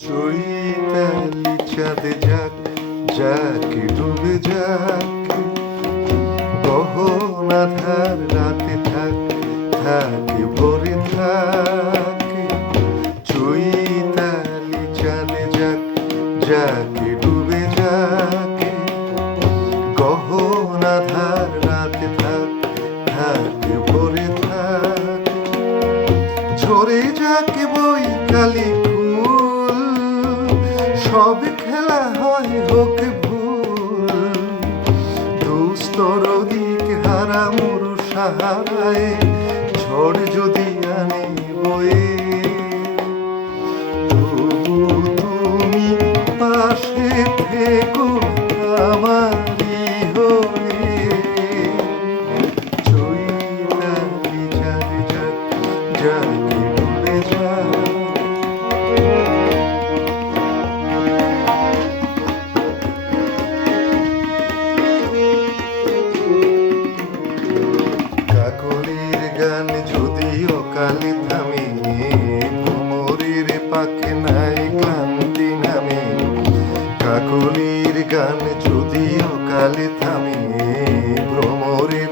চৈতালি চাঁদে যাক যাক ডুবে যাক। গহনা ধার রাতে থাক থাক চৈতালি চাঁদে যাক যাক ডুবে যাক। গহনা ধার রাতে থাক থাক ঝরে যাকে বই কালি সব খেলা হয় হোক ভুল। দুস্তর দিক হারা মরু সাহারায় ঝড় যদি আনে বয়ে যদিও কালে নাই, ক্লান্তি নামে। কাকলির গান যদিও কালে থামে ভ্রমরের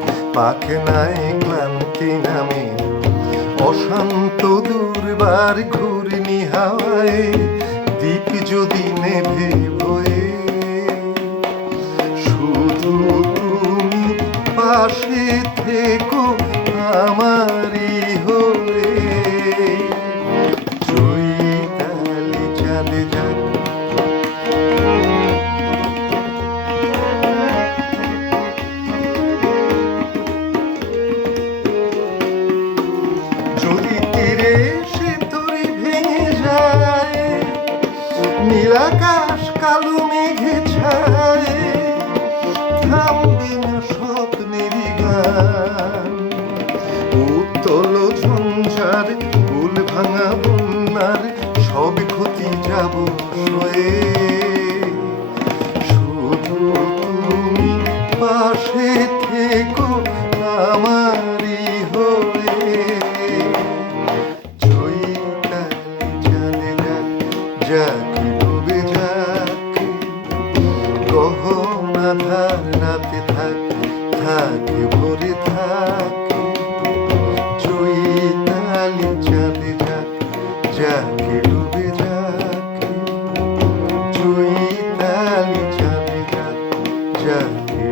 নাই, ক্লান্তি নামে। অশান্ত দুর্বার ঘূর্ণি হাওয়ায় দ্বীপ যদি নেভে শুধু তুমি পাশে থেকো আমারই যদি তীরে সে তরি কালো মেঘে ছায় থামবে না স্বপ্নেরই গান। উত্তল ঝঞ্ঝার, ফুল ভাঙা বন্যার সব ক্ষতি যাব সয়ে। শুধু তুমি পাশে থেকো আমারই হয়ে। চৈতালি চাঁদে যাক যাক ডুবে যাক। গহনা ধার রাতে থাক থাক ভরে থাক।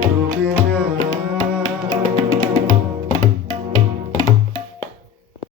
You be the Yeah.